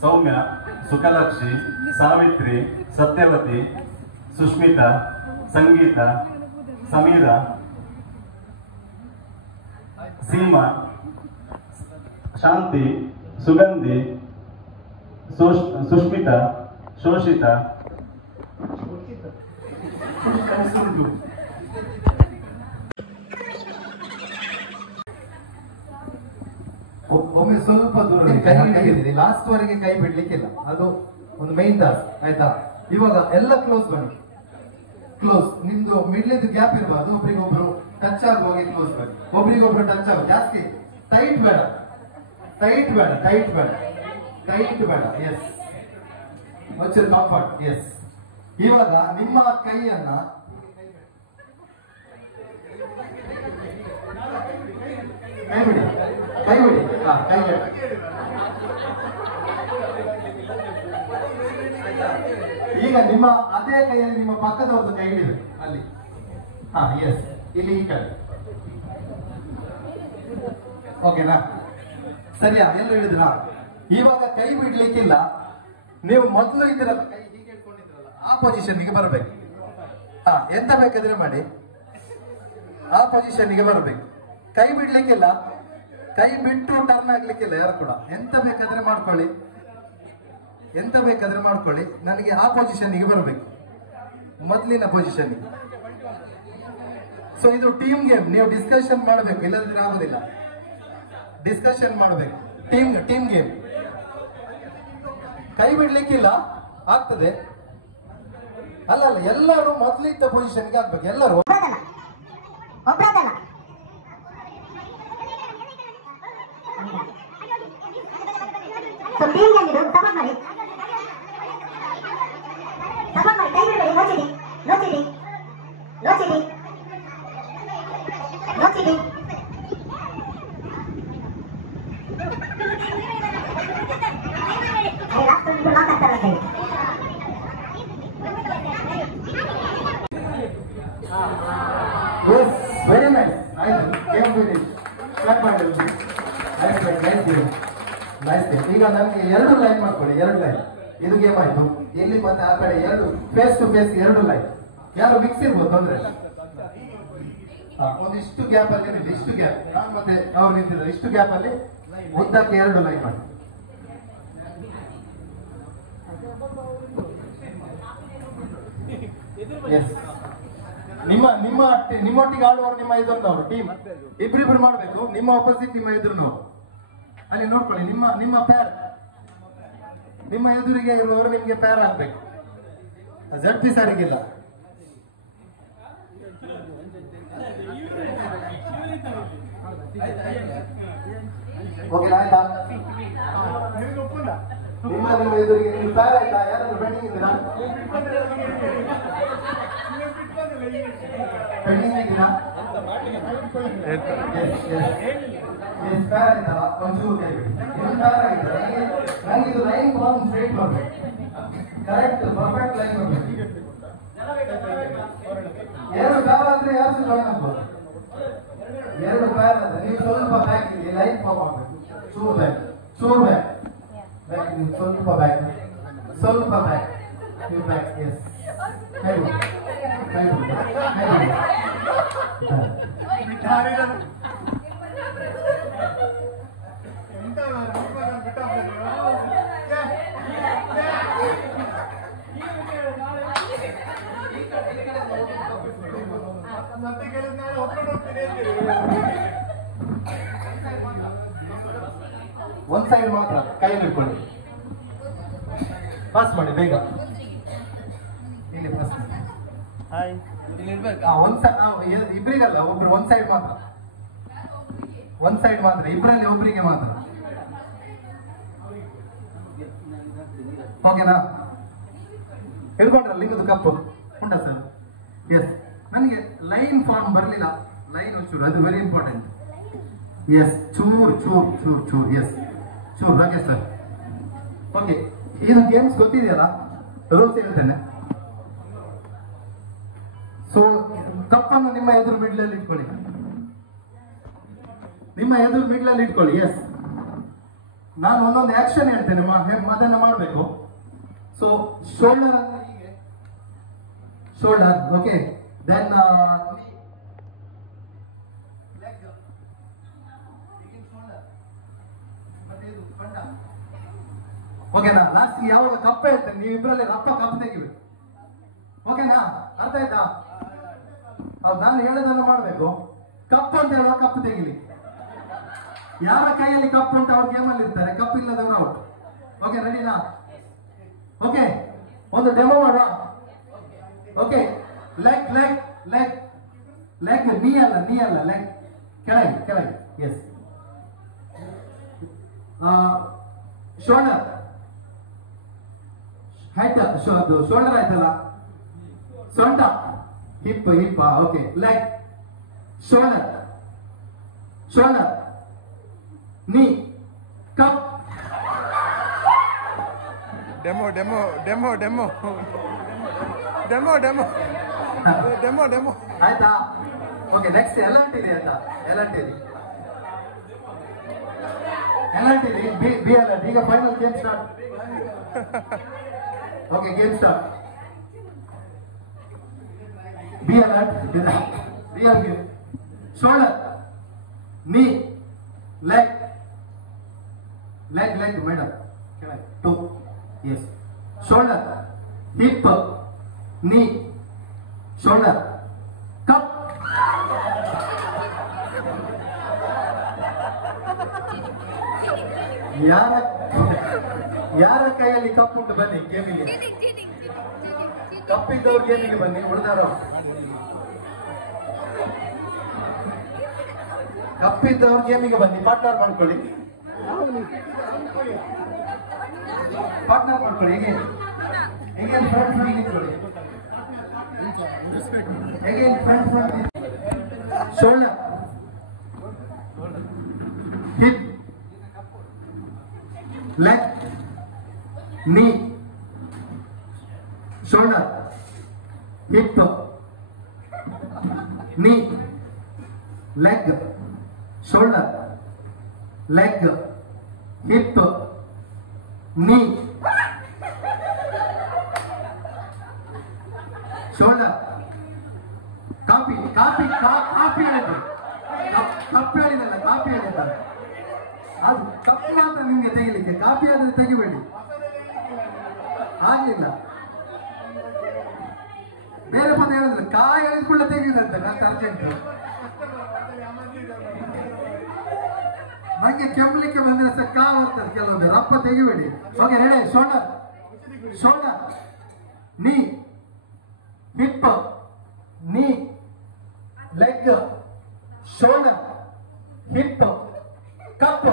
ಸೌಮ್ಯ, ಸುಖಲಕ್ಷ್ಮಿ, ಸಾವಿತ್ರಿ, ಸತ್ಯವತಿ, ಸುಷ್ಮಿತಾ, ಸಂಗೀತ, ಸಮೀರಾ, ಸೀಮಾ, ಶಾಂತಿ, ಸುಗಂಧಿ, ಸುಷ್ಮಿತಾ, ಶೋಷಿತಾ, ಒಮ್ಮೆ ಸ್ವಲ್ಪ ದೂರ ಲಾಸ್ಟ್ ವರೆಗೆ ಕೈ ಬಿಡ್ಲಿಕ್ಕಿಲ್ಲ, ಅದು ಒಂದು ಮೈನ್ ಟಾಸ್ಕ್ ಆಯ್ತಾ. ಇವಾಗ ಎಲ್ಲ ಕ್ಲೋಸ್ ಬನ್ನಿ, ಕ್ಲೋಸ್. ನಿಮ್ದು ಮಿಡ್ಲಿದ್ದು ಗ್ಯಾಪ್ ಇರಬಾರ್ದು, ಒಬ್ರಿಗೊಬ್ರು ಟಚ್ ಆಗುವಾಗ ಕ್ಲೋಸ್ ಬನ್ನಿ, ಒಬ್ರಿಗೊಬ್ರು ಟಚ್ ಆಗ. ಜಾಸ್ತಿ ಟೈಟ್ ಬೇಡ, ಟೈಟ್ ಬೇಡ, ಟೈಟ್ ಬೇಡ, ಟೈಟ್ ಬೇಡ. ಎಸ್, ಒಂಚೂರು ಕಂಫರ್ಟ್. ಎಸ್. ಇವಾಗ ನಿಮ್ಮ ಕೈಯನ್ನ ಕೈ ಬಿಡಿ, ಕೈ ಬಿಡಿ, ಕೈ ಬಿಡಿ. ಈಗ ನಿಮ್ಮ ಅದೇ ಕೈಯಲ್ಲಿ ನಿಮ್ಮ ಪಕ್ಕದವ್ರದ್ದು ಕೈ ಹಿಡಿಬೇಕು ಅಲ್ಲಿ. ಎಸ್, ಇಲ್ಲಿ ಈ ಕಡೆ. ಓಕೆನಾ? ಸರಿಯಾ? ಎಲ್ಲ ಹಿಡಿದ್ರಾ? ಇವಾಗ ಕೈ ಬಿಡ್ಲಿಕ್ಕಿಲ್ಲ. ನೀವು ಮೊದಲು ಇದ್ರಲ್ಲ, ಕೈ ಹೀಗೆ ಇಟ್ಕೊಂಡಿದ್ರಲ್ಲ, ಆ ಪೊಸಿಷನ್ಗೆ ಬರಬೇಕು. ಎಂತ ಬೇಕಾದ್ರೆ ಮಾಡಿ, ಆ ಪೊಸಿಷನ್ಗೆ ಬರಬೇಕು. ಕೈ ಬಿಡ್ಲಿಕ್ಕಿಲ್ಲ, ಕೈ ಬಿಟ್ಟು ಟರ್ನ್ ಆಗ್ಲಿಕ್ಕಿಲ್ಲ ಯಾರು ಕೂಡ. ಎಂತ ಬೇಕಾದ್ರೆ ಮಾಡ್ಕೊಳ್ಳಿ, ಎಂತ ಬೇಕಾದ್ರೆ ಮಾಡ್ಕೊಳ್ಳಿ, ನನಗೆ ಆ ಪೊಸಿಷನ್ಗೆ ಬರಬೇಕು, ಮೊದಲಿನ ಪೊಸಿಷನ್ಗೆ. ಸೊ ಇದು ಟೀಮ್ ಗೇಮ್, ನೀವು ಡಿಸ್ಕಷನ್ ಮಾಡಬೇಕು, ಇಲ್ಲದಿದ್ರೆ ಆಗೋದಿಲ್ಲ. ಡಿಸ್ಕಷನ್ ಮಾಡಬೇಕು, ಟೀಮ್ ಗೇಮ್. ಕೈ ಬಿಡ್ಲಿಕ್ಕಿಲ್ಲ, ಆಗ್ತದೆ. ಅಲ್ಲ, ಎಲ್ಲರೂ ಮೊದಲಿದ್ದ ಪೊಸಿಷನ್ಗೆ ಆಗ್ಬೇಕು, ಎಲ್ಲರೂ. Very nice. ಈಗ ನನಗೆ 2 ಲೈನ್ ಮಾಡ್ಕೊಳ್ಳಿ, 2 ಲೈನ್. ಇದು ಗೇಮ್ ಆಯ್ತು. ಇಲ್ಲಿ ಮತ್ತೆ ಆ ಕಡೆ 2 ಫೇಸ್ ಟು ಫೇಸ್ 2 ಲೈನ್. ಯಾರು ಮಿಕ್ಸ್ ಇರ್ಬೋದು, ತೊಂದ್ರೆ ಇಲ್ಲ. ಒಂದಿಷ್ಟು ಗ್ಯಾಪ್ ಅಲ್ಲಿ ನಿಂತು, ಇಷ್ಟು ಗ್ಯಾಪ್, ನಾನು ಮತ್ತೆ ಅವ್ರು ನಿಂತಿದ್ದಾರೆ, ಇಷ್ಟು ಗ್ಯಾಪ್ ಅಲ್ಲಿ ಉದ್ದಕ್ಕೆ 2 ಲೈನ್ ಮಾಡಿ. ಎಸ್. ನಿಮ್ಮೊಟ್ಟಿಗೆ ಆಡುವವರು ನಿಮ್ಮ ಎದುರಿನವರು, ಟೀಮ್ ಇಬ್ರಿಬ್ರು ಮಾಡ್ಬೇಕು. ನಿಮ್ಮ ಆಪೋಸಿಟ್ ನಿಮ್ಮ ಎದುರಿನವರು ಅಲ್ಲಿ ನೋಡ್ಕೊಳ್ಳಿ. ನಿಮ್ಮ ಪ್ಯಾರ್, ನಿಮ್ಮ ಎದುರಿಗೆ ಇರುವವರು ನಿಮ್ಗೆ ಪ್ಯಾರ್ ಆಗ್ಬೇಕು. ಜಡ್ಪಿ ಸರಿಗಿಲ್ಲ. ಓಕೆ, ಆಯ್ತಾ? ನಿಮ್ಮ ಎದುರಿಗೆ ನಿಮ್ಮ ಪ್ಯಾರ್ ಆಯ್ತಾ? ಯಾರಾದ್ರೂ ಬೆಂಡಿಂಗ್ ಇದ್ದೀರಾ? ಬೆಂಡಿಂಗ್ ಇದ್ದೀರಾ? ಪ್ಯಾರ್ ಆಯ್ತಾ? ಒಂಚೂರು ಕೈ ಬಿಡಿ. ಪ್ಯಾರ್ ಆಯ್ತಾ? ನಂಗೆ ಇದು ಲೈನ್ ಫಾರ್ಮ್ ಸ್ಟ್ರೈಟ್ ಬರ್ಬೇಕು, ಕರೆಕ್ಟ್ ಪರ್ಫೆಕ್ಟ್ ಲೈನ್ ಬರ್ಬೇಕು. 2 ಪ್ಯಾರ್ ಆದ್ರೆ ಯಾರು ಜಾಯ್ನ್ ಆಗ್ಬೋದು. 2 ಪ್ಯಾರ್ ಆದ್ರೆ ನೀವು ಸ್ವಲ್ಪ ಬ್ಯಾಕ್ ಇಲ್ಲಿ ಲೈನ್ ಫಾರ್ಮ್ ಆಗ್ಬೇಕು. ಚೂರು ಬ್ಯಾಕ್, ಚೂರು ಬ್ಯಾಕ್, ಬ್ಯಾಕ್, ಸ್ವಲ್ಪ ಬ್ಯಾಕ್, ಸ್ವಲ್ಪ ಬ್ಯಾಕ್, ನೀವು ಬ್ಯಾಕ್. ಎಸ್. ಕೈ ಬಿಡಿ, ಕೈ ಬಿಡಿ, ಕೈ ಬಿಡಿ. ಒಂದ್ ಸೈಡ್ ಮಾತ್ರ ಕೈಯಲ್ಲಿ ಇಟ್ಕೊಳ್ಳಿ. ಪಾಸ್ ಮಾಡಿ ಬೇಗ. ಇಲ್ಲಿ ಪಾಸ್ ಮಾಡಿ. ಇಬ್ರಿಗಲ್ಲ, ಒಬ್ರು ಒಂದ್ ಸೈಡ್ ಮಾತ್ರ, ಒಂದ್ ಸೈಡ್ ಮಾತ್ರ, ಇಬ್ರಲ್ಲಿ ಒಬ್ರಿಗೆ ಮಾತ್ರ. ಓಕೆನಾ? ಹೇಳ್ಕೊಂಡ್ರಲ್ಲ ನಿಮ್ಮದು ಕಪ್ಪು ಉಂಟಾ ಸರ್? ಎಸ್. ನನಗೆ ಲೈನ್ ಫಾರ್ಮ್ ಬರಲಿಲ್ಲ, ಲೈನ್ ಒಂಚೂರು, ಅದು ವೆರಿ ಇಂಪಾರ್ಟೆಂಟ್. ಎಸ್, ಚೂರ್ ಚೂರ್ ಚೂರ್ ಚೂರ್. ಎಸ್, ಚೂರ್. Okay sir. ಓಕೆ, ಇದು ಗೇಮ್ಸ್ ಗೊತ್ತಿದೆಯಲ್ಲ, ರೂಲ್ಸ್ ಹೇಳ್ತೇನೆ. ಸೊ ಕಪ್ಪನ್ನು ನಿಮ್ಮ ಎದುರು ಮಿಡ್ಲಲ್ಲಿ ಇಟ್ಕೊಳ್ಳಿ. ನಿಮ್ಮ ಎದುರು ಮಿಡ್ಲಲ್ಲಿ ಇಟ್ಕೊಳ್ಳಿ. ಎಸ್, ನಾನು ಒಂದೊಂದು ಆಕ್ಷನ್ ಹೇಳ್ತೇನೆ, ಅದನ್ನ ಮಾಡಬೇಕು. ಸೊ ಶೋಲ್ಡರ್ ಅಂದ್ರೆ ಹೀಗೆ, ಶೋಲ್ಡರ್. ಓಕೆ, ದೆನ್ ಓಕೆನಾ. ಲಾಸ್ಟ್ ಯಾವಾಗ ಕಪ್ಪ ಹೇಳ್ತೇನೆ, ನೀವು ಇಬ್ಬರಲ್ಲಿ ರಪ್ಪ ಕಪ್ ತೆಗಿಬೇಕು. ಓಕೆನಾ, ಅರ್ಥ ಆಯ್ತಾ? ಹೌದು, ನಾನು ಹೇಳೋದನ್ನು ಮಾಡ್ಬೇಕು. ಕಪ್ಪು ಅಂತ ಹೇಳುವ ಕಪ್ಪು ತೆಗಿಲಿ. ಯಾರ ಕೈಯಲ್ಲಿ ಕಪ್ಪು ಉಂಟು ಅವ್ರ ಗೇಮಲ್ಲಿ ಇರ್ತಾರೆ, ಕಪ್ ಇಲ್ಲದವ್ರು ಔಟ್. ಓಕೆ, ರೆಡಿನಾ? ಓಕೆ, ಒಂದು ಡೆಮೋ ಮಾಡುವ. Okay, leg leg leg leg, ನೀ ಅಲ್ಲ ಲೆಗ್, ಕೆಳಗೆ. ಎಸ್, ಶೋಲ್ಡರ್ ಹೈಟ್, ಶೋಲ್ಡರ್ ಆಯ್ತಲ್ಲ, ಸೊಂಟ, hip. Okay, leg, shoulder, knee, cup. Demo ಆಯ್ತಾ? ಓಕೆ, ನೆಕ್ಸ್ಟ್ ಎಲ್ಆರ್ಟಿಲಿ ಆಯ್ತಾ? ಎಲ್ಆರ್ಟಿಲಿ ಬಿ ಅಲರ್ಟ್. ಈಗ final game start. Okay, game start. Be alert, real game. Shoulder, knee, leg, madam, ಕೆಳಗೆ, to. S, shoulder, hip, ನೀ, shoulder, cup. ಯಾರ ಕೈಯಲ್ಲಿ cup ಉಂಟು ಬನ್ನಿ ಗೇಮಿಗೆ. ಕಪ್ಪಿದ್ದವ್ರು ಗೇಮಿಗೆ ಬನ್ನಿ, ಉಳಿದಾರೋ ಕಪ್ಪಿದ್ದವ್ರು ಗೇಮಿಗೆ ಬನ್ನಿ. ಪಾರ್ಟ್ನರ್ ಮಾಡ್ಕೊಳ್ಳಿ. ಹೇಗೆ ಫ್ರಂಟ್ ನಿಂತ್ಕೊಳ್ಳಿ. Shoulder, hip, leg, knee, shoulder, hip, knee, leg, shoulder, leg, hip, knee, shoulder. ಕಾಪಿ ಹೇಳಿದ್ರು, ಕಪ್ಪು ಹೇಳಿದಲ್ಲ, ಕಾಪಿ ಹೇಳಿದ್ದಾರೆ. ಅದು ಕಪ್ಪು ಮಾತ್ರ ನಿಮ್ಗೆ ತೆಗಿಲಿಕ್ಕೆ, ಕಾಪಿ ಆದ್ರೆ ತೆಗಿಬೇಡಿ. ಆಗ್ಲಿಲ್ಲ, ಬೇರೆ ಪದ ಹೇಳಿದ್ರೆ ಕಾಯಿ ಹೇಳಿದ್ಕೊಳ್ಳ ತೆಗಿದಂತೆ. ನಾನು ಅರ್ಜೆಂಟ್, ನಂಗೆ ಕೆಮ್ಮಲಿಕ್ಕೆ ಬಂದ್ರೆ ಸಹ ಕಾ ಬರ್ತದೆ ಕೆಲವೊಮ್ಮೆ, ರಪ್ಪ ತೆಗಿಬೇಡಿ. Okay, ready. Shoulder, knee, hip, knee, leg, shoulder, hip, cup.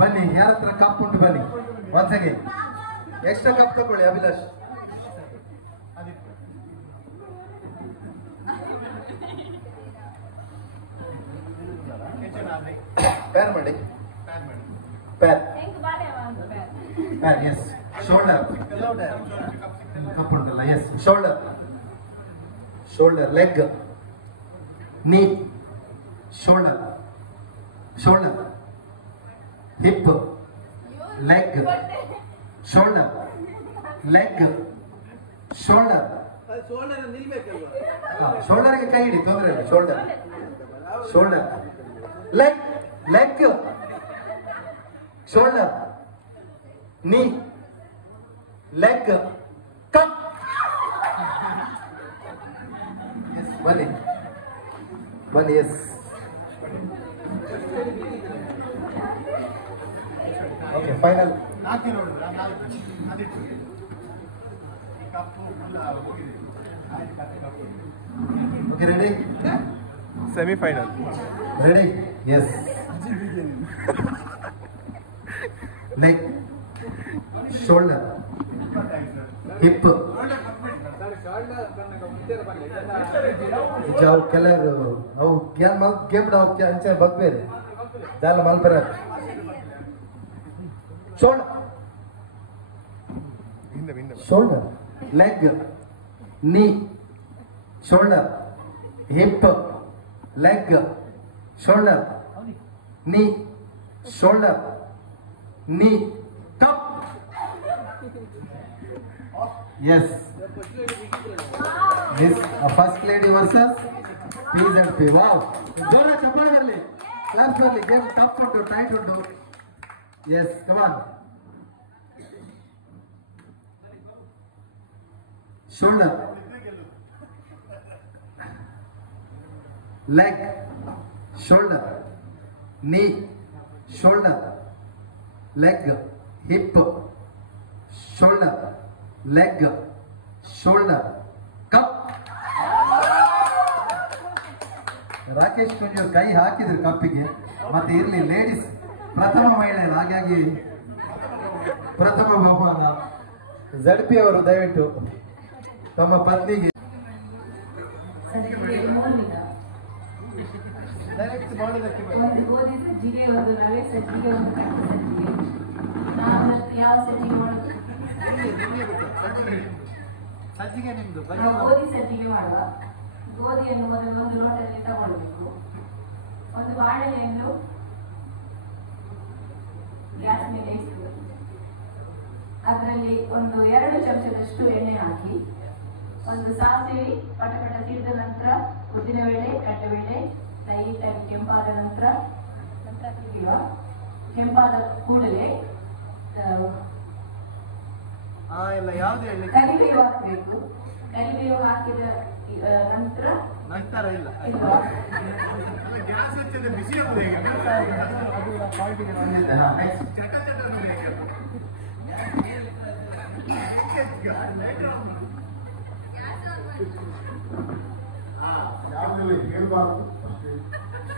ಬನ್ನಿ, ಯಾರ ಹತ್ರ ಕಪ್ ಉಂಟು ಬನ್ನಿ. ಒಂದ್ಸಗೆ ಎಕ್ಸ್ಟ್ರಾ ಕಪ್ ತಗೊಳ್ಳಿ. ಅಭಿಲಾಷ್, ಪ್ಯಾನ್ ಮಾಡಿ. ಎಸ್, ಶೋಲ್ಡರ್, ಕಪ್ ಉಂಟಲ್ಲ. Yes, shoulder, leg, knee, shoulder, hip, leg, shoulder, ಶೋಲ್ಡರ್ಗೆ ಕೈ ಹಿಡಿ, ತೊಂದರೆ ಇಲ್ಲ. Shoulder, leg, shoulder, knee, leg, cup. ಬನ್ನಿ. Yes, okay, final. Okay, ready? Semifinal ready? Yes. Leg, shoulder, hip. ಕೆಲವರು ಅವು ಗೇಮ್ ಅಂಚೆ ಬಗ್ಬೇರೆ ಜಾಲ ಮಲ್ಪರ. Shoulder, leg, knee shoulder hip leg shoulder knee shoulder knee cup yes this first lady versus please and pay wow ಜೋರ ಚಪ್ಪಾಳೆ ಬರಲಿ class ಬರಲಿ ಗೇಮ್ ಟಫ್ ಉಂಟು ಟೈಟ್ ಉಂಟು yes come on shoulder leg shoulder knee shoulder leg hip shoulder leg shoulder cup Rakesh Kunhi ಕೈ ಹಾಕಿದ್ರು ಕಪ್ಪಿಗೆ ಮತ್ತೆ ಇರ್ಲಿ ಲೇಡೀಸ್ ಪ್ರಥಮ ಮಹಿಳೆ ಹಾಗಾಗಿ ಪ್ರಥಮ ಬಹುಮಾನ ಜಡ್ಪಿ ಅವರು ದಯವಿಟ್ಟು ತಮ್ಮ ಪತ್ನಿಗೆ ಒಂದು ಗೋಧಿ ಸಜ್ಜಿಗೆ ಒಂದು ರವೆ ಸಜ್ಜಿಗೆ ಒಂದು ಕಟ್ಟು ಸಜ್ಜಿಗೆ ಯಾವ ಸಜ್ಜಿಗೆ ಮಾಡೋದು ಗೋಧಿ ಸಜ್ಜಿಗೆ ಮಾಡುವ ಗೋಧಿಯನ್ನು ಮೊದಲು ಒಂದು ಲೋಟದಲ್ಲಿ ತಗೊಳ್ಬೇಕು ಒಂದು ಬಾಳೆಲೆಯನ್ನು ಗ್ಯಾಸ್ ಮೇಲೆ ಇಟ್ಟು ಅದರಲ್ಲಿ ಒಂದು 2 ಚಮಚದಷ್ಟು ಎಣ್ಣೆ ಹಾಕಿ ಒಂದು ಸಾಸಿವೆ ಪಟಪಟ ಸಿಡಿದ ನಂತರ ಉದ್ದಿನಬೇಳೆ ಕಡಲೆಬೇಳೆ ಲೈಟಾಗಿ ಕೆಂಪಾದ ನಂತರ ತೆಗೆಯುವ ಕೆಂಪಾದ ಕೂಡಲೇ ಕರಿಬೇವು ಹಾಕಬೇಕು ಕರಿಬೇವು ಹಾಕಿದ ನಂತರ ಇಲ್ಲ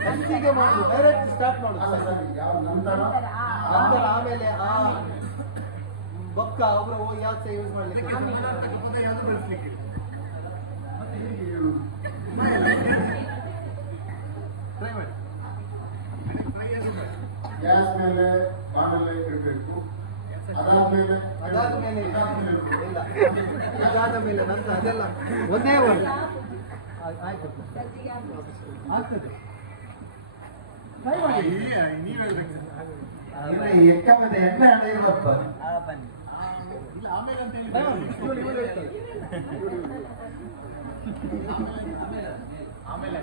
ಫಸ್ಟಿಗೆ ಮಾಡುದು ಡೈರೆಕ್ಟ್ ಸ್ಟಾರ್ಟ್ ಮಾಡುದು ನಂತರ ಆಮೇಲೆ ಆ ಬೊಕ್ಕ ಅವರು ಯಾಕೆ ಯೂಸ್ ಮಾಡ್ಲಿಕ್ಕೆ ಟ್ರೈ ಮಾಡಿ ಗ್ಯಾಸ್ ಮೇಲೆ ಬಾಣಲೆ ಇಡಬೇಕು ಅದಾದ್ಮೇಲೆ ಇಲ್ಲ ಇದಾದ ಮೇಲೆ ನಂತರ ಅದೆಲ್ಲ ಒಂದೇ ಒಂದು ಆಯ್ತು ಆಗ್ತದೆ ಟ್ರೈ ಮಾಡಿ ನೀವ್ ಹೇಳ್ಬೇಕು ಎಕ್ಕಮ್ಮದ ಎಣ್ಣೆ ಹಣ ಇರುವಪ್ಪ ಇಲ್ಲ ಆಮೇಲೆ ಅಂತ ಹೇಳಿ ಆಮೇಲೆ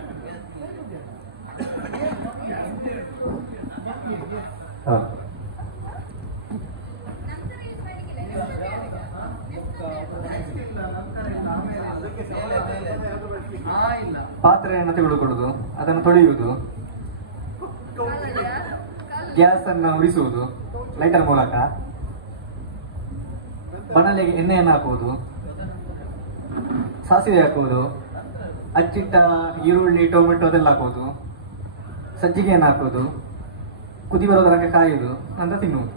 ಪಾತ್ರೆಯನ್ನು ತೆಗೆದುಕೊಳ್ಳುವುದು ಅದನ್ನು ತೊಳೆಯುವುದು ಗ್ಯಾಸ್ ಅನ್ನು ಉರಿಸುವುದು ಲೈಟರ್ ಮೂಲಕ ಬಣಲೆಗೆ ಎಣ್ಣೆಯನ್ನು ಹಾಕುವುದು ಸಾಸಿವೆ ಹಾಕುವುದು ಹಚ್ಚಿಟ್ಟ ಈರುಳ್ಳಿ ಟೊಮೆಟೊ ಅದೆಲ್ಲ ಹಾಕುವುದು ಸಜ್ಜಿಗೆಯನ್ನು ಹಾಕುವುದು ಕುದಿ ಬರೋ ತನಕ ಕಾಯುವುದು ನಂತರ ತಿನ್ನುವುದು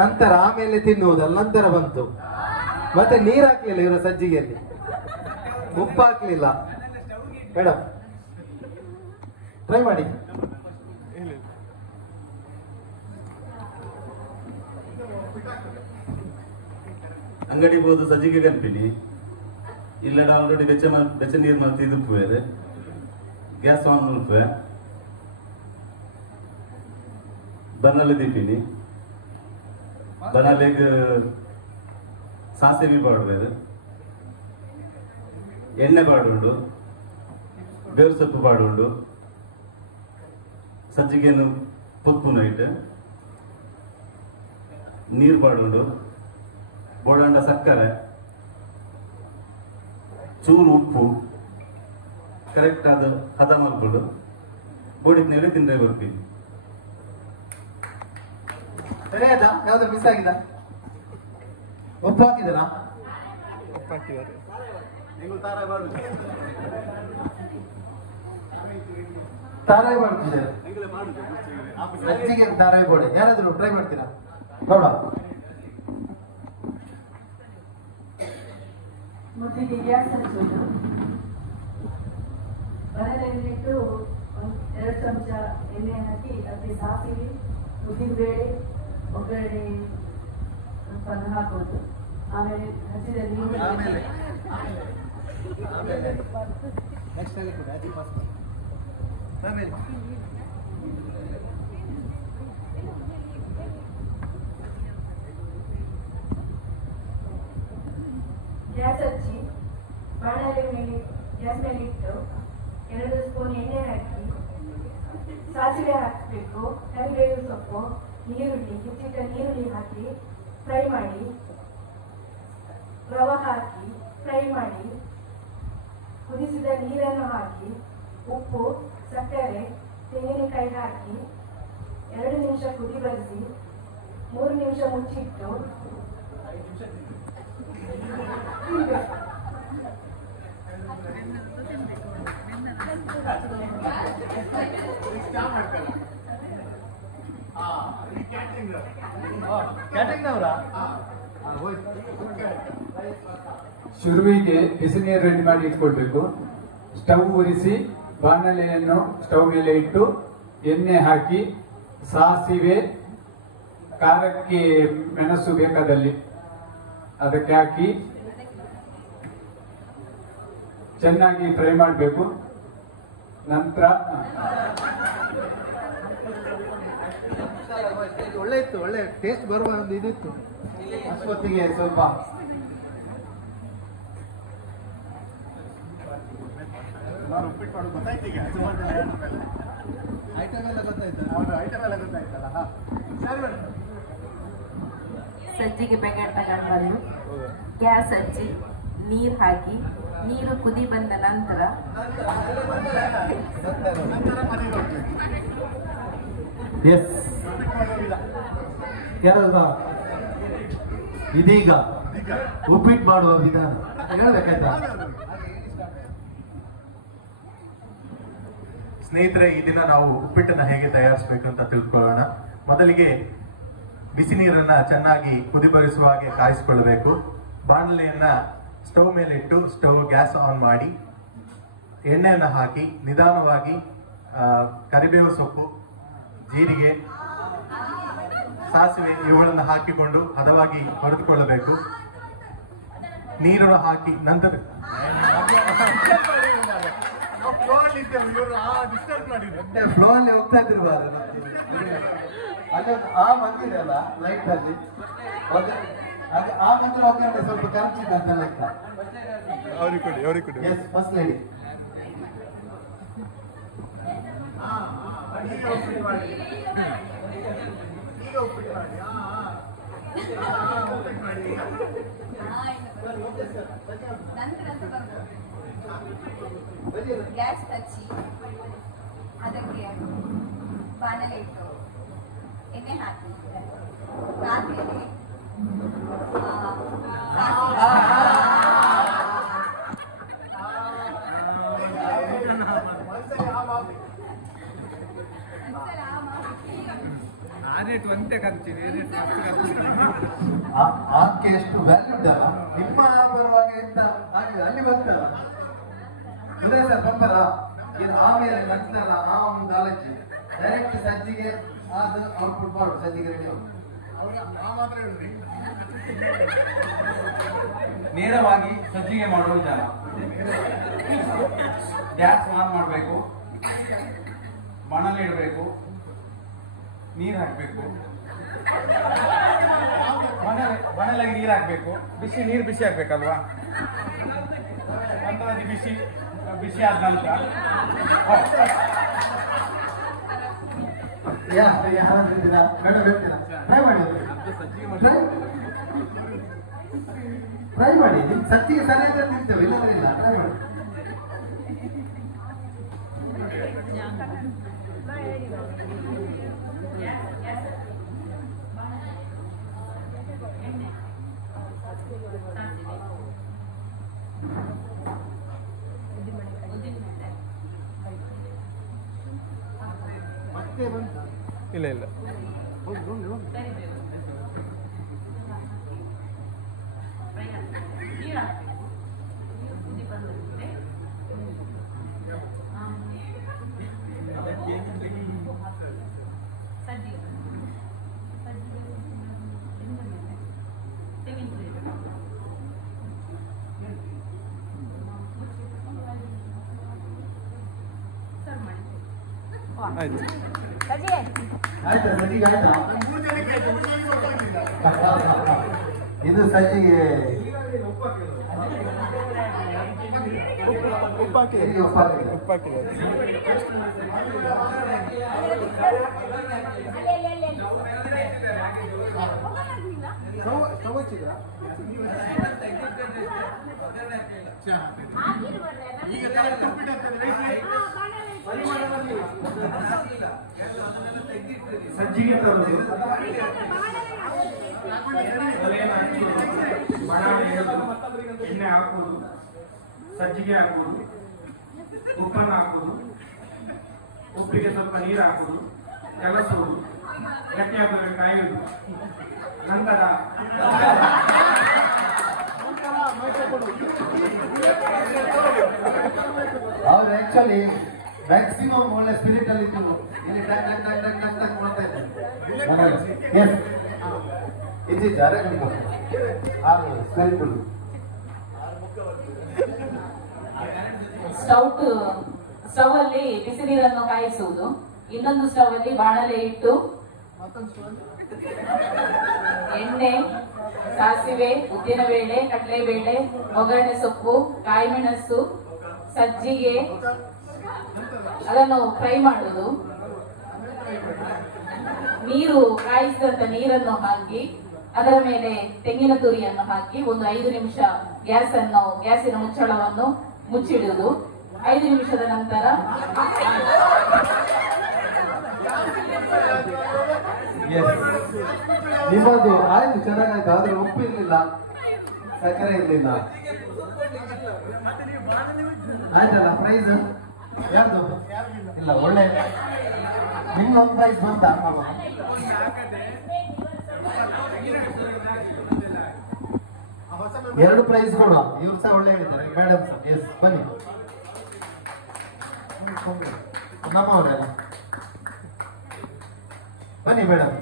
ನಂತರ ಆಮೇಲೆ ತಿನ್ನುವುದಲ್ಲ ನಂತರ ಬಂತು ಮತ್ತೆ ನೀರು ಹಾಕ್ಲಿಲ್ಲ ಇವರ ಸಜ್ಜಿಗೆಯಲ್ಲಿ ಉಪ್ಪು ಹಾಕ್ಲಿಲ್ಲ ಮೇಡಮ್ ಟ್ರೈ ಮಾಡಿ ಅಂಗಡಿ ಹೋದು ಸಜ್ಜಿಗೆ ಕಲ್ಪಿನಿ ಇಲ್ಲಡ ಆಲ್ರೆಡಿ ಬೆಚ್ಚ ನೀರು ಮಾಡಿ ತಿದುಪ್ಪುವೆ ಗ್ಯಾಸ್ ಆನ್ ಮಲ್ಪೆ ಬನ್ನಲೆ ದಿಪ್ಪಿನಿ ಬನ್ನಲೆಗೆ ಸಾಸಿವೆ ಪಾಡುವೆ ಎಣ್ಣೆ ಪಾಡುಂಡು ಬೇರು ಸೊಪ್ಪು ಪಾಡುಂಡು ಸಜ್ಜಿಗೆಯನ್ನು ಪೊಪ್ಪು ನೈಟ್ ನೀರು ಪಾಡುಂಡು ಬೋಡಂಡ ಸಕ್ಕರೆ ಚೂರು ಉಪ್ಪು ಕರೆಕ್ಟ್ ಆದ ಹದ ಮಾಡ್ಕೊಂಡು ಬೋಡಿದ ಮೇಲೆ ತಿಂದ್ರೆ ಬರ್ತೀನಿ ಸರಿ ಆಯ್ತಾ ಯಾವ್ದು ಮಿಸ್ ಆಗಿದ ಉಪ್ಪು ಹಾಕಿದರಾ ಉಪ್ಪು ಹಾಕಿದ್ದಾರೆ ತಾರಾಯಿ ಮಾಡ್ತಿದ್ದಾರೆ ಸಜ್ಜಿಗೆ ತಾರಾಯಿ ಬೋಡಿ ಯಾರಾದ್ರೂ ಟ್ರೈ ಮಾಡ್ತೀರಾ ನೋಡ ಮೊದಲಿಗೆ ಗ್ಯಾಸ್ ಹಚ್ಚೋದು ಬಣಲೆಯಲ್ಲಿಟ್ಟು 2 ಚಮಚ ಎಣ್ಣೆ ಹಾಕಿ ಅದಕ್ಕೆ ಸಾಸಿವೆ ಉದ್ದಿನಬೇಳೆ ಒಗ್ಗರಣೆ ಸ್ವಲ್ಪ ಹಾಕೋದು ಆಮೇಲೆ ಹಚ್ಚಿದಲ್ಲಿ ಆಮೇಲೆ ನೆಕ್ಸ್ಟ್ ಅಲ್ಲಿ ಕೂಡ ಅದು ಫಸ್ಟ್ ಆಮೇಲೆ ಗ್ಯಾಸ್ ಹಚ್ಚಿ ಬಾಣಲೆ ಮೇಲೆ ಗ್ಯಾಸ್ ಮೇಲೆ ಇಟ್ಟು 2 ಸ್ಪೂನ್ ಎಣ್ಣೆ ಹಾಕಿ ಸಾಸಿವೆ ಹಾಕಬೇಕು, ಕರಿಬೇವು ಸೊಪ್ಪು, ನೀರುಳ್ಳಿ, ಹೆಚ್ಚಿಟ್ಟ ನೀರುಳ್ಳಿ ಹಾಕಿ ಫ್ರೈ ಮಾಡಿ, ರವೆ ಹಾಕಿ ಫ್ರೈ ಮಾಡಿ, ಕುದಿಸಿದ ನೀರನ್ನು ಹಾಕಿ ಉಪ್ಪು, ಸಕ್ಕರೆ, ತೆಂಗಿನಕಾಯಿ ಹಾಕಿ 2 ನಿಮಿಷ ಕುದಿ ಬರಿಸಿ 3 ನಿಮಿಷ ಮುಚ್ಚಿಟ್ಟು ಕ್ಯಾಟರಿಂಗ್ನವರಾ ಶುರುವಿಗೆ ಬಿಸಿ ನೀರು ರೆಡಿ ಮಾಡಿ ಇಟ್ಕೊಳ್ಬೇಕು. ಸ್ಟವ್ ಉರಿಸಿ ಬಾಣಲೆಯನ್ನು ಸ್ಟವ್ ಮೇಲೆ ಇಟ್ಟು ಎಣ್ಣೆ ಹಾಕಿ ಸಾಸಿವೆ, ಖಾರಕ್ಕೆ ಮೆಣಸು ಬೇಕಾದಲ್ಲಿ ಅದಕ್ಕೆ ಹಾಕಿ ಚೆನ್ನಾಗಿ ಫ್ರೈ ಮಾಡಬೇಕು. ನಂತರ ಒಳ್ಳೆ ಇತ್ತು, ಒಳ್ಳೆ ಟೇಸ್ಟ್ ಬರುವ ಒಂದು ಇದಿತ್ತು. ಅಷ್ಟೊತ್ತಿಗೆ ಸ್ವಲ್ಪ ಸುಮಾರು ಉಪ್ಪಿಟ್ಟು ಮಾಡೋದು ಗೊತ್ತಾಯ್ತು ಈಗ. ಐಟಮ್ ಎಲ್ಲ ಗೊತ್ತಾಯ್ತು. ಹೌದು, ಐಟಮ್ ಎಲ್ಲ ಗೊತ್ತಾಯ್ತಲ್ಲ. ಹಾ ಸರಿ ಮೇಡಮ್. ಸಜ್ಜಿಗೆ ಪ್ಯಾಕೆಟ್ ತಗೊಂಡು ಬಂದು ಗ್ಯಾಸ್ ಹಚ್ಚಿ ನೀರು ಹಾಕಿ ನೀರು ಕುದಿ ಬಂದ ನಂತರ ಎಸ್ ಕೆಲಸ ಇದೀಗ ಉಪ್ಪಿಟ್ಟು ಮಾಡುವ ವಿಧಾನ ಹೇಳ್ಬೇಕಾಯ್ತಾ? ಸ್ನೇಹಿತರೆ, ಈ ದಿನ ನಾವು ಉಪ್ಪಿಟ್ಟನ್ನ ಹೇಗೆ ತಯಾರಿಸಬೇಕು ಅಂತ ತಿಳ್ಕೊಳ್ಳೋಣ. ಮೊದಲಿಗೆ ಬಿಸಿ ನೀರನ್ನ ಚೆನ್ನಾಗಿ ಕುದಿಬರಿಸುವ ಹಾಗೆ ಕಾಯಿಸಿಕೊಳ್ಳಬೇಕು. ಬಾಣಲೆಯನ್ನ ಸ್ಟವ್ ಮೇಲೆ ಇಟ್ಟು ಸ್ಟವ್ ಗ್ಯಾಸ್ ಆನ್ ಮಾಡಿ ಎಣ್ಣೆಯನ್ನು ಹಾಕಿ ನಿಧಾನವಾಗಿ ಕರಿಬೇವು ಸೊಪ್ಪು, ಜೀರಿಗೆ, ಸಾಸಿವೆ ಇವುಗಳನ್ನು ಹಾಕಿಕೊಂಡು ಹದವಾಗಿ ಹೊಡೆದುಕೊಳ್ಳಬೇಕು. ನೀರನ್ನು ಹಾಕಿ ನಂತರ ಫ್ಲೋ ಅಲ್ಲಿ ಹೋಗ್ತಾ ಇದ್ದಿರ್ಬಾರ್ದು. ಅಲ್ಲೊಂದು ಆ ಮಂದಿರ ಅಲ್ಲ ಲೈಟ್ ಅಲ್ಲಿ ಆ ಮಂದಿರ ಹೋಗಿ ಸ್ವಲ್ಪ ಕರೆಕ್ಟ್ ಅಂತ ಲೆಕ್ಕ. ಅವ್ರಿಗೆ ಕೊಡಿ, ಅವ್ರಿಗೆ ಕೊಡಿ. Yes, first lady. ಈಗ ಉಪ್ಪಿಟ್ಟು ಮಾಡಿ. ಈಗ ಉಪ್ಪಿಟ್ಟು ಮಾಡಿ. ಉಪ್ಪಿಟ್ಟು ಮಾಡಿ. ಗ್ಯಾಸ್ ಹಚ್ಚಿ ಅದಕ್ಕೆ ಬಾಣಲೆ ಇಟ್ಟು ಎಣ್ಣೆ ಹಾಕಿ ಆದ್ಮೇಲೆ ಆಕೆ ಎಷ್ಟು ವ್ಯಾಲ್ಯೂ ಉಂಟಲ್ಲ ನಿಮ್ಮ ಬರುವಾಗ ಎಂತ ಆಗಿದೆ ಅಲ್ಲಿ ಬಂತಲ್ಲ ಉದಯ ಸರ್ ಬಂತಲ್ಲ ಇದು ಆಮೇಲೆ ನಂತರ ಆ ಒಂದು ಆಲೋಚನೆ ಡೈರೆಕ್ಟ್ ಸಜ್ಜಿಗೆ ಅದು ಔಟ್ಪುಟ್ ಮಾಡುದು. ಸಜ್ಜಿಗೆ ರೆಡಿ ಮಾತ್ರ ಹೇಳ್ರಿ. ನೇರವಾಗಿ ಸಜ್ಜಿಗೆ ಮಾಡುವ ವಿಧಾನ. ಗ್ಯಾಸ್ ಆನ್ ಮಾಡಬೇಕು, ಬಾಣಲೆ ಇಡಬೇಕು, ನೀರು ಹಾಕಬೇಕು, ಬಾಣಲೆಗೆ ನೀರು ಹಾಕಬೇಕು, ನೀರು ಬಿಸಿ ಹಾಕ್ಬೇಕಲ್ವಾ? ನಂತರ ಅದು ಬಿಸಿ ಆದ ನಂತರ ಮೇಡಮ್ ಹೇಳ್ತೀರಾ? ಟ್ರೈ ಮಾಡಿ, ಟ್ರೈ ಮಾಡಿ. ಸಜ್ಜಿಗೆ ಸರಿಯಾದ ತಿಂತೇವೆ, ಇಲ್ಲದ್ರೆ ಇಲ್ಲ. ಟ್ರೈ ಮಾಡಿ. ಮತ್ತೆ ಬಂತ? ಇಲ್ಲ ಇಲ್ಲ. ಹೋಗಿ ಹೋಗಿ ಹೋಗಿ. ಸಜ್ಜಿಗೆ ಆಯ್ತು. ಆಯ್ತಾ ಸಜ್ಜಿಗೆ ಆಯ್ತಾ? ಇದು ಸಜ್ಜಿಗೆ ಉಪ್ಪು ಹಾಕಿದೆ. ಉಪ್ಪು ಹಾಕಿದೆ. ಉಪ್ಪು ಹಾಕಿದೆ. ಸ್ಟವ್ ಹಚ್ಚಿದ್ರಾ? ಈಗ ಕರೆಕ್ಟ್ ಉಪ್ಪಿಟ್ಟು ಆಗ್ತದೆ. ಸಜ್ಜಿಗೆ ತರೋದು ಎಣ್ಣೆ ಹಾಕೋದು, ಸಜ್ಜಿಗೆ ಹಾಕೋದು, ಉಪ್ಪನ್ನು ಹಾಕೋದು, ಉಪ್ಪಿಗೆ ಸ್ವಲ್ಪ ನೀರು ಹಾಕೋದು, ಕಲಸುವುದು, ಗಟ್ಟಿ ಹಾಕಿದ್ರೆ ಕಾಯುವುದು, ನಂತರ ಅವ್ರು ಆಕ್ಚುಲಿ ಮ್ಯಾಕ್ಸಿಮಮ್ ಒಳ್ಳೆ ಸ್ಪಿರಿಟ್ ಅಲ್ಲಿ ಇದ್ರು. ಇಲ್ಲಿ ಟಕ್ ಟಕ್ ಟಕ್ ಟಕ್ ಟಕ್ ಟಕ್ ಮಾಡ್ತಾ ಇದ್ದಾರೆ. ಎಸ್ ಇದು ಜಾರಗಳಿಗೆ ಸ್ಪಿರಿಟ್ ಸ್ಟವ್ ಅಲ್ಲಿ ಬಿಸಿ ನೀರನ್ನು ಕಾಯಿಸುವುದು, ಇನ್ನೊಂದು ಸ್ಟವ್ ಅಲ್ಲಿ ಬಾಣಲೆ ಇಟ್ಟು ಎಣ್ಣೆ, ಸಾಸಿವೆ, ಉದ್ದಿನಬೇಳೆ, ಕಡಲೆಬೇಳೆ, ಒಗ್ಗರಣೆ ಸೊಪ್ಪು, ಕಾಯಿಮೆಣಸು, ಸಜ್ಜಿಗೆ ಅದನ್ನು ಫ್ರೈ ಮಾಡುವುದು. ನೀರು ಕಾಯಿಸಿದಂತ ನೀರನ್ನು ಹಾಕಿ ಅದರ ಮೇಲೆ ತೆಂಗಿನ ತುರಿಯನ್ನು ಹಾಕಿ ಒಂದು 5 ನಿಮಿಷ ಗ್ಯಾಸಿನ ಮುಚ್ಚಳವನ್ನು ಮುಚ್ಚಿಡುವುದು. 5 ನಿಮಿಷದ ನಂತರ ನಿಮ್ಮದು ಆಯ್ತು, ಚೆನ್ನಾಗಾಯ್ತು. ಆದ್ರೆ ಉಪ್ಪು ಇರ್ಲಿಲ್ಲ, ಸಕ್ಕರೆ ಇರ್ಲಿಲ್ಲ. ಆಯ್ತಲ್ಲ ಪ್ರೈಸ್ ಯಾರ್ದು? ಇಲ್ಲ, ಒಳ್ಳೆ ನಿಮ್ಗೊಂದು ಪ್ರೈಸ್ ಬಂತಾ? 2 ಪ್ರೈಸ್ ಕೊಡುವ. ಇವ್ರು ಸಹ ಒಳ್ಳೆ ಹೇಳಿದ್ದಾರೆ, ಮೇಡಮ್ ಸರ್. ಎಸ್, ಬನ್ನಿ ನಮ್ಮವರೆಲ್ಲ ಬನ್ನಿ ಮೇಡಮ್.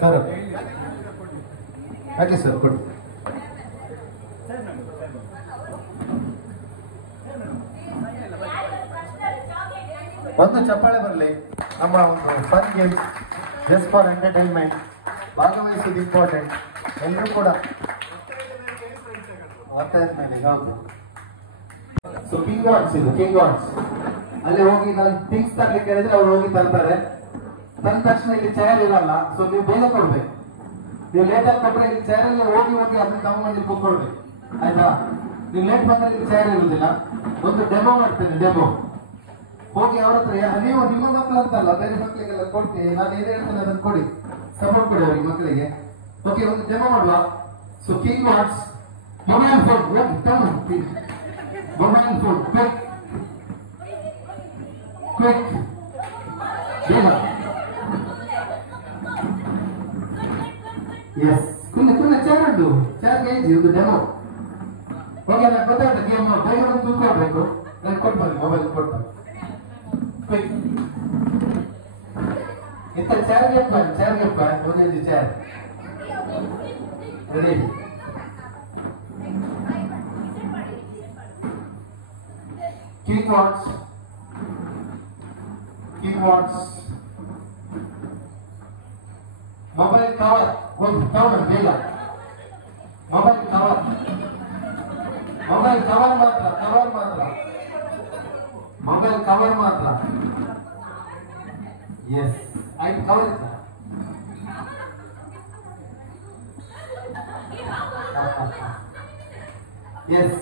ಸರ್ ಹಾಗೆ ಸರ್ ಕೊಡಿ. ಒಂದು ಚಪ್ಪಾಳೆ ಬರಲಿ. ನಮ್ಮ ಒಂದು fun game, just for entertainment. ಭಾಗವಹಿಸೋದು ಇಂಪಾರ್ಟೆಂಟ್. ಎಲ್ಲರೂ ಕೂಡ ಅರ್ಥ ಆದ್ಮೇಲೆ ಹೌದು. ಸೊ ಕಿಂಗ್ ವಾಟ್ಸ್ ಇದು, ಕಿಂಗ್ ವಾಟ್ಸ್. ಅಲ್ಲಿ ಹೋಗಿ ನಾನು ಥಿಂಗ್ಸ್ ತರ್ಲಿಕ್ಕೆ ಹೇಳಿದ್ರೆ ಅವ್ರು ಹೋಗಿ ತರ್ತಾರೆ. ತಂದ ತಕ್ಷಣ ಇಲ್ಲಿ ಚೇರ್ ಇರಲ್ಲ. ಸೊ ನೀವು ಬೇಗ ಕೊಡ್ಬೇಕು. ನೀವು ಲೇಟ್ ಆಗಿ ಕೊಟ್ರೆ ಇಲ್ಲಿ ಚೇರ್ ಅಲ್ಲಿ ಹೋಗಿ ಅದನ್ನ ತಗೊಂಡು ಕೂತ್ಕೊಳ್ಬೇಕು. ಆಯ್ತಾ? ನೀವು ಲೇಟ್ ಬಂದ್ರೆ ಇಲ್ಲಿ ಚೇರ್ ಇರುವುದಿಲ್ಲ. ಒಂದು ಡೆಮೋ ಮಾಡ್ತೇನೆ, ಡೆಮೋ. ಹೋಗಿ ಅವ್ರ ಹತ್ರ ನೀವು ನಿಮ್ಮ ಮಕ್ಕಳು ಅಂತಲ್ಲ, ಬೇರೆ ಮಕ್ಕಳಿಗೆಲ್ಲ ಕೊಡ್ತೀನಿ. ನಾನು ಏನ್ ಹೇಳ್ತೇನೆ ಅದನ್ನು ಕೊಡಿ, ಸಪೋರ್ಟ್ ಕೊಡಿ ಅವ್ರಿಗೆ, ಮಕ್ಕಳಿಗೆ. ಓಕೆ, ಒಂದು ಡೆಮೋ ಮಾಡುವ. So king wants mobile phone, mobile phone quick quick ಬೇಗ. ಎಸ್, ಕುನ್ನ ಚೇರ್ ಉಂಟು, ಚೇರ್ ಕೇಜಿ ಒಂದು ಡೆಮೋ. ಓಕೆ, ನಾನು ಗೊತ್ತಾಯ್ತು ಗೇಮ್. ಬೇಗ ಒಂದು ಕೂತ್ಕೊಳ್ಬೇಕು. ನಾನು ಕೊಡ್ಬಾರ್ದು, ಮೊಬೈಲ್ ಕೊಡ್ಬಾರ್ದು. ಕ್ವಿಕ್ ಇಂಥ ಚೇರ್ ಗೆಪ್ಪ ಒಂದೊಂದು chair ready. King wants, king wants mobile cover ಒಂದು ಕವರ್ ಬೇಗ. ಮೊಬೈಲ್ ಕವರ್, ಮೊಬೈಲ್ ಕವರ್ ಮಾತ್ರ, ಕವರ್ ಮಾತ್ರ, ಮೊಬೈಲ್ ಕವರ್ ಮಾತ್ರ. ಎಸ್, ಆಯ್ತು, ಕವರ್ ಇತ್ತ. ಎಸ್,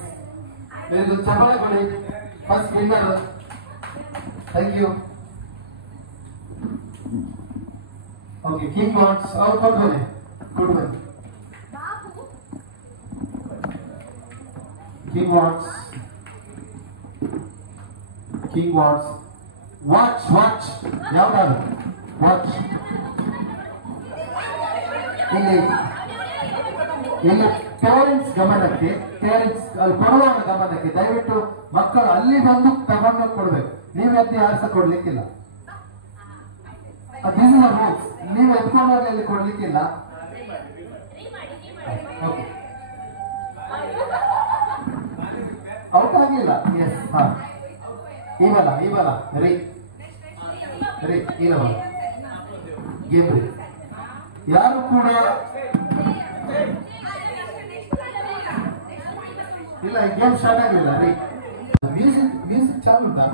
ಇದು ಚಪ್ಪಾಳೆ ಕೊಡಿ. First winner. Thank you. Okay, king wants ಅವ್ರು ಕೊಡ್ಬನ್ನಿ, ಕೊಡ್ಬನ್ನಿ. King wants, king wants. Watch, watch ಯಾವ್ದಾದ್ರು ವಾಚ್ ಇಲ್ಲಿ ಇಲ್ಲಿ ಪೇರೆಂಟ್ಸ್ ಗಮನಕ್ಕೆ, ಪೇರೆಂಟ್ಸ್ ಅಲ್ಲಿ ಕೊಡುವವರ ಗಮನಕ್ಕೆ, ದಯವಿಟ್ಟು ಮಕ್ಕಳು ಅಲ್ಲಿ ಬಂದು ತಗೊಂಡು ಕೊಡ್ಬೇಕು. ನೀವು ಎತ್ತಿ ಆರಿಸ ಕೊಡ್ಲಿಕ್ಕಿಲ್ಲ. This is rules. ನೀವು ಎತ್ಕೊಂಡೋಗಿ ಅಲ್ಲಿ ಕೊಡ್ಲಿಕ್ಕಿಲ್ಲ. ಔಟ್ ಆಗ್ಲಿಲ್ಲ. ಎಸ್, ಹಾ, ಈ ಬಲ ರೀ ಇರಬಲ್ಲ ಗೇಮ್ ರೀ. ಯಾರು ಕೂಡ ಇಲ್ಲ, ಗೇಮ್ ಸ್ಟಾರ್ಟ್ ಆಗಲಿಲ್ಲ ರೀ. ಮ್ಯೂಸಿಕ್ ಚಾಲು ಉಂಟಾ?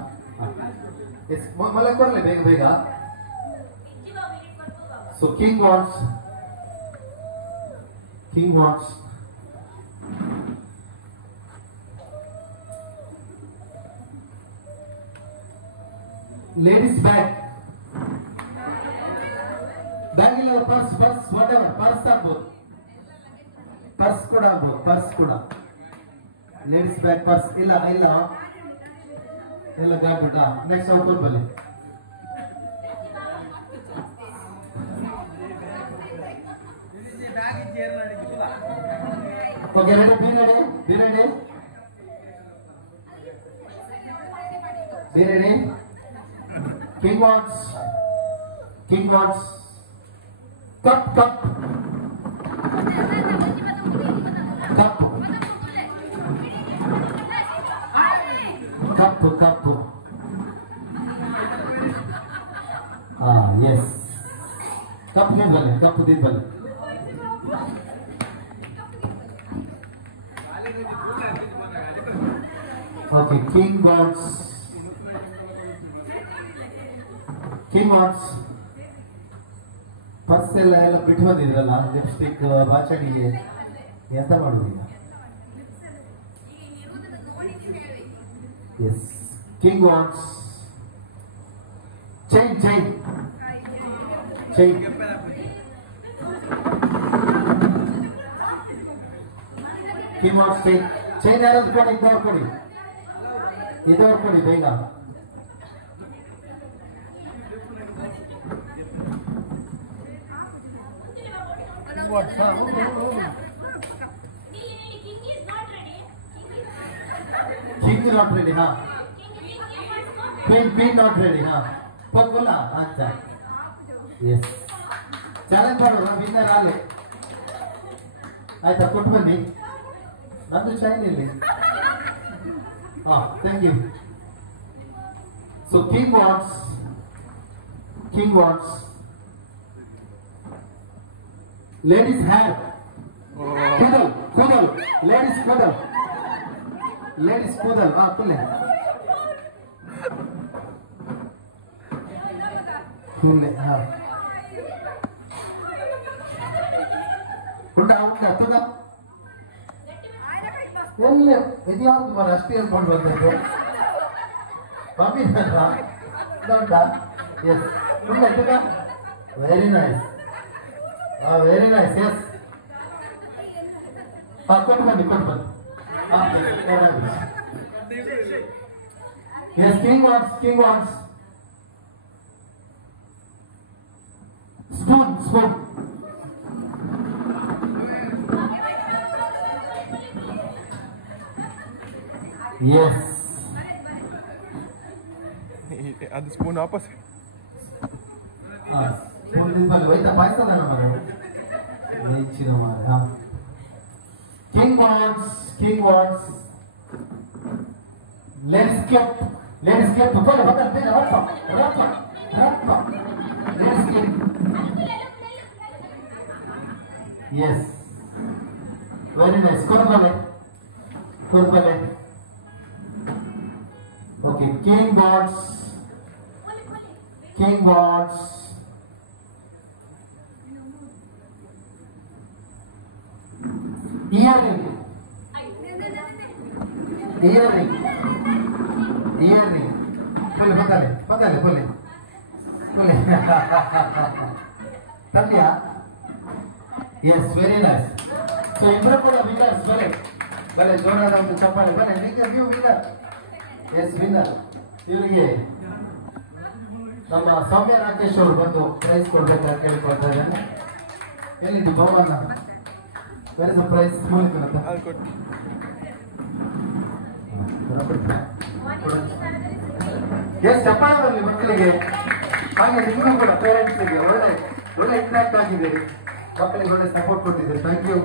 ಎಸ್, ಮಳೆ ಕೊಡ್ಲಿ ಬೇಗ ಬೇಗ. So king what's ladies bag ಇಲ್ಲ, ಪರ್ಸ್ ವಾಟ್ ಎವರ್, ಪರ್ಸ್ ಆಗ್ಬೋದು, ಪರ್ಸ್ ಕೂಡ ಆಗ್ಬೋದು, ಪರ್ಸ್ ಕೂಡ. ಲೇಡೀಸ್ ಬ್ಯಾಗ್, ಪರ್ಸ್ ಇಲ್ಲ ಗಾಡ್ಬಿಟ್ಟ. ನೆಕ್ಸ್ಟ್ ಔಟ್ ಬಲ್ಲಿ. Okay, ready, be ready. King wants cup yes, cup ದಿಬ್ಬಲ್ಲಿ. ಓಕೆ, ಕಿಂಗ್ ವಾಟ್ಸ್ ಪರ್ಸ್ ಎಲ್ಲ ಬಿಟ್ಟು ಬಂದಿದ್ರಲ್ಲ, ಲಿಪ್ಸ್ಟಿಕ್, ಬಾಚಣಿಗೆ, ಎಂತ ಮಾಡುದೀಗ? Yes, king wants chain. King wants chain ಯಾರಾದ್ರು ಕೊಡಿ, ಇದವ್ರು ಕೊಡಿ ಬೇಗ. King not ready. ಹಾ, ಕ್ವೀನ್ ನಾಟ್ ರೆಡಿ. ಹಾ, ಪೋಗೋಲ. अच्छा, ಎಸ್, ಚಾಲೆಂಜ್ ಮಾಡೋಣ. ವಿನ್ನರ್ ಅಲ್ಲಿ ಆಯ್ತಾ? ಕೊಟ್ಟು ಬನ್ನಿ, ನಂದು ಚೈನ್ ಇಲ್ಲಿ. ಹಾ, thank you. So king what's ladies have ಕೂದಲ್, ಲೇಡೀಸ್ ಕೂದಲ್. ಹಾ, ಕುಲ್ಲೆ ಹಾ, ಉಂಟಾ ತುದ ಎಲ್ಲ ಇದು ಯಾವ್ದು ಮರ ಅಷ್ಟೇ ಹೇಳ್ಕೊಂಡು ಬಂದದ್ದು? ಮಮ್ಮಿ ಉಂಟಾ? ಎಸ್, ಉಂಟಾ ತುದ? Very nice, S. ಹಾ, ಕೊಟ್ಟು ಬನ್ನಿ. Yes, king what's spoon. Yes, ಅದು ಸ್ಪೂನ್ ವಾಪಸ್. ಹೋಯ್ತಾ ಪಾಯ್ಸದ ಮರ ಹೆಚ್ಚಿನ ಮಾರ. ಕಿಂಗ್ ವಾಟ್ಸ್ ಲೆಟ್ಸ್ ಗೆಟ್ ಬದಲ್ ಬೇಗ ರಪ್ಪ. Let's get. Yes, very nice. ಕೊರ್ಬಲೆ. Okay, king wants earring. Full ತಂದ್ಯಾ? Yes, very nice. ಸೊ ಇಬ್ಬರು ಕೂಡ ವಿನ್ನರ್ಸ್. ಬಲೆ ಜೋರಾದ ಒಂದು ಚಪ್ಪಾಳೆ. ನೀವು ವಿನ್ನರ್. S, winner. ಇವರಿಗೆ ನಮ್ಮ ಸೌಮ್ಯ ರಾಕೇಶ್ ಅವರು ಬಂದು ಪ್ರೈಸ್ ಕೊಡ್ಬೇಕಂತ ಕೇಳ್ಕೊಳ್ತಾ ಇದ್ದೇನೆ. ಎಲ್ಲಿದ್ದು ಭವನ? ವೆರಿ ಸರ್ಪ್ರೈಸ್ ಮೂಲಿಕ ಅದು ಕೊಟ್ಟು ಎಸ್ ಚಪ್ಪಾಳೆ ಬರಲಿ ಮಕ್ಕಳಿಗೆ, ಹಾಗೆ ನಿಮಗೂ ಕೂಡ ಪೇರೆಂಟ್ಸ್ಗೆ ಒಳ್ಳೆ ಇಂಟ್ರಾಕ್ಟ್ ಆಗಿದ್ದೀರಿ, ಮಕ್ಕಳಿಗೆ ಒಳ್ಳೆ ಸಪೋರ್ಟ್ ಕೊಟ್ಟಿದ್ದೀರಿ. Thank you.